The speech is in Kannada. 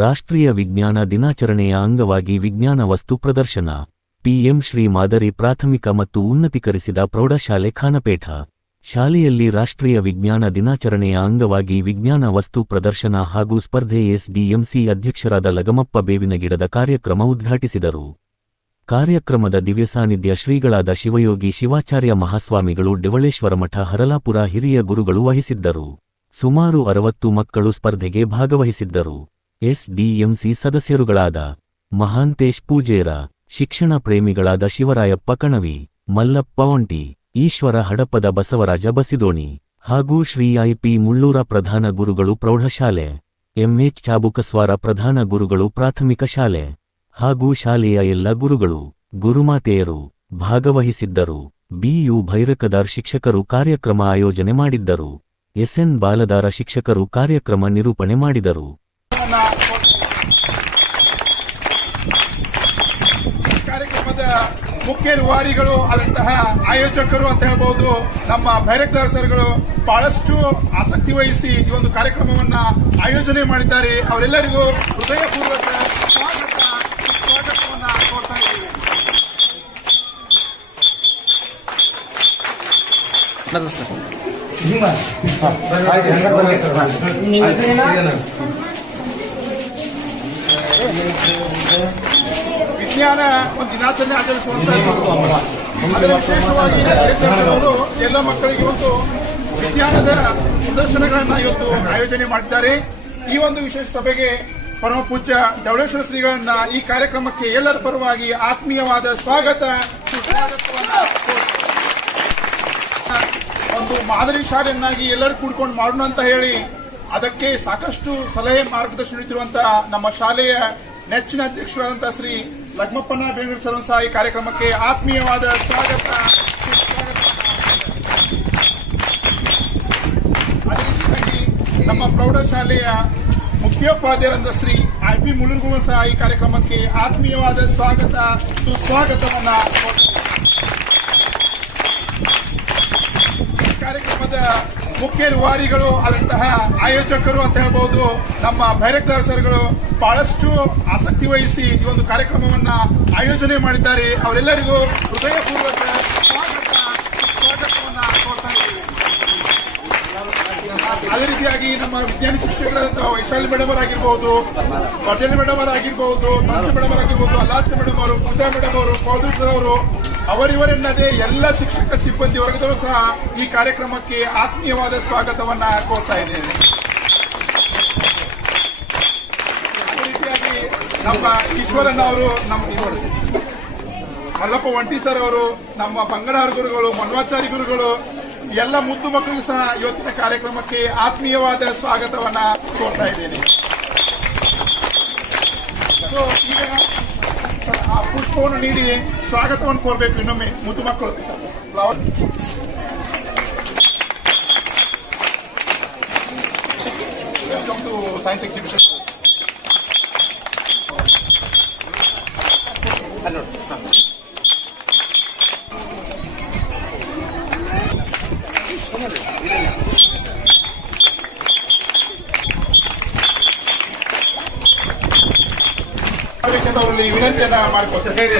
ರಾಷ್ಟ್ರೀಯ ವಿಜ್ಞಾನ ದಿನಾಚರಣೆಯ ಅಂಗವಾಗಿ ವಿಜ್ಞಾನ ವಸ್ತು ಪ್ರದರ್ಶನ. ಪಿಎಂ ಶ್ರೀ ಮಾದರಿ ಪ್ರಾಥಮಿಕ ಮತ್ತು ಉನ್ನತೀಕರಿಸಿದ ಪ್ರೌಢಶಾಲೆ ಖಾನಪೇಟ ಶಾಲೆಯಲ್ಲಿ ರಾಷ್ಟ್ರೀಯ ವಿಜ್ಞಾನ ದಿನಾಚರಣೆಯ ಅಂಗವಾಗಿ ವಿಜ್ಞಾನ ವಸ್ತು ಪ್ರದರ್ಶನ ಹಾಗೂ ಸ್ಪರ್ಧೆ ಎಸ್ಡಿಎಂಸಿ ಅಧ್ಯಕ್ಷರಾದ ಲಗಮಪ್ಪ ಬೇವಿನಗಿಡದ ಕಾರ್ಯಕ್ರಮ ಉದ್ಘಾಟಿಸಿದರು. ಕಾರ್ಯಕ್ರಮದ ದಿವ್ಯ ಸಾನ್ನಿಧ್ಯ ಶ್ರೀಗಳಾದ ಶಿವಯೋಗಿ ಶಿವಾಚಾರ್ಯ ಮಹಾಸ್ವಾಮಿಗಳು ಡಿವಳೇಶ್ವರಮಠ ಹರಲಾಪುರ ಹಿರಿಯ ಗುರುಗಳು ವಹಿಸಿದ್ದರು. ಸುಮಾರು 60 ಮಕ್ಕಳು ಸ್ಪರ್ಧೆಗೆ ಭಾಗವಹಿಸಿದ್ದರು. ಎಸ್ಡಿಎಂಸಿ ಸದಸ್ಯರುಗಳಾದ ಮಹಾಂತೇಶ್ ಪೂಜೇರ, ಶಿಕ್ಷಣ ಪ್ರೇಮಿಗಳಾದ ಶಿವರಾಯಪ್ಪ ಕಣವಿ, ಮಲ್ಲಪ್ಪ ಒಂಟಿ, ಈಶ್ವರ ಹಡಪದ ಬಸವರಾಜ ಬಸಿದೋಣಿ ಹಾಗೂ ಶ್ರೀ ಐಪಿ ಮುಳ್ಳೂರ ಪ್ರಧಾನ ಗುರುಗಳು ಪ್ರೌಢಶಾಲೆ, ಎಂಎಚ್ ಚಾಬುಕಸ್ವಾರ ಪ್ರಧಾನ ಗುರುಗಳು ಪ್ರಾಥಮಿಕ ಶಾಲೆ ಹಾಗೂ ಶಾಲೆಯ ಎಲ್ಲ ಗುರುಗಳು, ಗುರುಮಾತೆಯರು ಭಾಗವಹಿಸಿದ್ದರು. ಬಿಯು ಭೈರಕದಾರ್ ಶಿಕ್ಷಕರು ಕಾರ್ಯಕ್ರಮ ಆಯೋಜನೆ ಮಾಡಿದ್ದರು. ಎಸ್ಎನ್ ಬಾಲದಾರ ಶಿಕ್ಷಕರು ಕಾರ್ಯಕ್ರಮ ನಿರೂಪಣೆ ಮಾಡಿದರು. ಕಾರ್ಯಕ್ರಮದ ಮುಖ್ಯ ರೂವಾರಿಗಳು ಆದಂತಹ ಆಯೋಜಕರು ಅಂತ ಹೇಳಬಹುದು ನಮ್ಮ ಭೈರಕದಾರ್ ಸರ್ಗಳು ಬಹಳಷ್ಟು ಆಸಕ್ತಿ ವಹಿಸಿ ಈ ಒಂದು ಕಾರ್ಯಕ್ರಮವನ್ನ ಆಯೋಜನೆ ಮಾಡಿದ್ದಾರೆ. ಅವರೆಲ್ಲರಿಗೂ ಹೃದಯಪೂರ್ವಕ ಸ್ವಾಗತವನ್ನ ಕೋರ್ತಾ ಇದ್ದೀವಿ. ವಿಜ್ಞಾನ ಒಂದು ದಿನಾಚರಣೆ ಆಚರಿಸುವಂತಹ ಅದರ ವಿಶೇಷವಾಗಿ ಅವರು ಎಲ್ಲ ಮಕ್ಕಳಿಗೆ ಒಂದು ವಿಜ್ಞಾನದ ಪ್ರದರ್ಶನಗಳನ್ನ ಇವತ್ತು ಆಯೋಜನೆ ಮಾಡಿದ್ದಾರೆ. ಈ ಒಂದು ವಿಶೇಷ ಸಭೆಗೆ ಪರಮ ಪೂಜ್ಯ ಢವಳೇಶ್ವರ ಶ್ರೀಗಳನ್ನ ಈ ಕಾರ್ಯಕ್ರಮಕ್ಕೆ ಎಲ್ಲರ ಪರವಾಗಿ ಆತ್ಮೀಯವಾದ ಸ್ವಾಗತ ಸುಸ್ವಾಗತವನ್ನ ಒಂದು ಮಾದರಿ ಶಾಲೆಯನ್ನಾಗಿ ಎಲ್ಲರೂ ಕೂಡ್ಕೊಂಡು ಮಾಡೋಣ ಅಂತ ಹೇಳಿ ಅದಕ್ಕೆ ಸಾಕಷ್ಟು ಸಲಹೆ ಮಾರ್ಗದರ್ಶನ ನೀಡುತ್ತಿರುವಂತಹ ನಮ್ಮ ಶಾಲೆಯ ನೆಚ್ಚಿನ ಅಧ್ಯಕ್ಷರಾದಂತಹ ಶ್ರೀ ಲಗ್ಮಪ್ಪನ ಬೇವಿನ ಸರ್ ಸಹ ಈ ಕಾರ್ಯಕ್ರಮಕ್ಕೆ ಆತ್ಮೀಯವಾದ ಸ್ವಾಗತ ಅದೇ ರೀತಿಯಾಗಿ ನಮ್ಮ ಪ್ರೌಢಶಾಲೆಯ ಮುಖ್ಯೋಪಾಧ್ಯಾಯರಾದ ಶ್ರೀ ಐಪಿ ಮುಳ್ಳೂರು ಸಹ ಈ ಕಾರ್ಯಕ್ರಮಕ್ಕೆ ಆತ್ಮೀಯವಾದ ಸ್ವಾಗತ ಸುಸ್ವಾಗತವನ್ನ ಕಾರ್ಯಕ್ರಮದ ಮುಖ್ಯ ರೂವಾರಿಗಳು ಆದಂತಹ ಆಯೋಜಕರು ಅಂತ ಹೇಳಬಹುದು ನಮ್ಮ ಭೈರಕದಾರ್ ಸರ್ಗಳು ಬಹಳಷ್ಟು ಆಸಕ್ತಿ ವಹಿಸಿ ಈ ಒಂದು ಕಾರ್ಯಕ್ರಮವನ್ನ ಆಯೋಜನೆ ಮಾಡಿದ್ದಾರೆ. ಅವರೆಲ್ಲರಿಗೂ ಹೃದಯಪೂರ್ವಕ ಸ್ವಾಗತವನ್ನ ಕೋರ್ತಾ ಇದ್ದೀವಿ. ಅದೇ ರೀತಿಯಾಗಿ ನಮ್ಮ ವಿಜ್ಞಾನ ಶಿಕ್ಷಕರಾದಂತಹ ವೈಶಾಲಿ ಮೇಡಮ್ ಅವರಾಗಿರ್ಬಹುದು, ವರ್ಜಲಿ ಮೇಡಮ್ ಅವರಾಗಿರ್ಬಹುದು, ತನುಷ ಮೇಡಮ್ ಅವರಾಗಿರ್ಬಹುದು, ಅಲ್ಲಾಸ್ತಿ ಮೇಡಮ್ ಅವರು, ಪೂಜಾ ಮೇಡಮ್ ಅವರು, ಕೌದೂರ್ ಸರ್ ಅವರು, ಅವರಿವರೆನ್ನದೇ ಎಲ್ಲ ಶಿಕ್ಷಕ ಸಿಬ್ಬಂದಿ ವರ್ಗದವರು ಸಹ ಈ ಕಾರ್ಯಕ್ರಮಕ್ಕೆ ಆತ್ಮೀಯವಾದ ಸ್ವಾಗತವನ್ನ ಕೋರ್ತಾ ಇದ್ದೇನೆ. ಅದೇ ರೀತಿಯಾಗಿ ನಮ್ಮ ಈಶ್ವರಣ್ಣ ಅವರು, ನಮ್ಮ ಮಲ್ಲಪ್ಪ ಒಂಟಿ ಸರ್ ಅವರು, ನಮ್ಮ ಬಂಗಡಾರ ಗುರುಗಳು, ಮನ್ವಾಚಾರಿ ಗುರುಗಳು, ಎಲ್ಲ ಮುದ್ದು ಮಕ್ಕಳಿಗೂ ಸಹ ಇವತ್ತಿನ ಕಾರ್ಯಕ್ರಮಕ್ಕೆ ಆತ್ಮೀಯವಾದ ಸ್ವಾಗತವನ್ನ ಕೋರ್ತಾ ಇದ್ದೇನೆ. ಸೊ ಈಗ ಆ ಪುಷ್ಪವನ್ನು ನೀಡಿ ಸ್ವಾಗತವನ್ನು ಕೋರಬೇಕು ಇನ್ನೊಮ್ಮೆ ಮುದ್ದು ಮಕ್ಕಳು. Welcome to science exhibition. ಅವರಲ್ಲಿ ವಿನಂತಿಯನ್ನ ಮಾಡಿಕೊಡ್ತಾರೆ.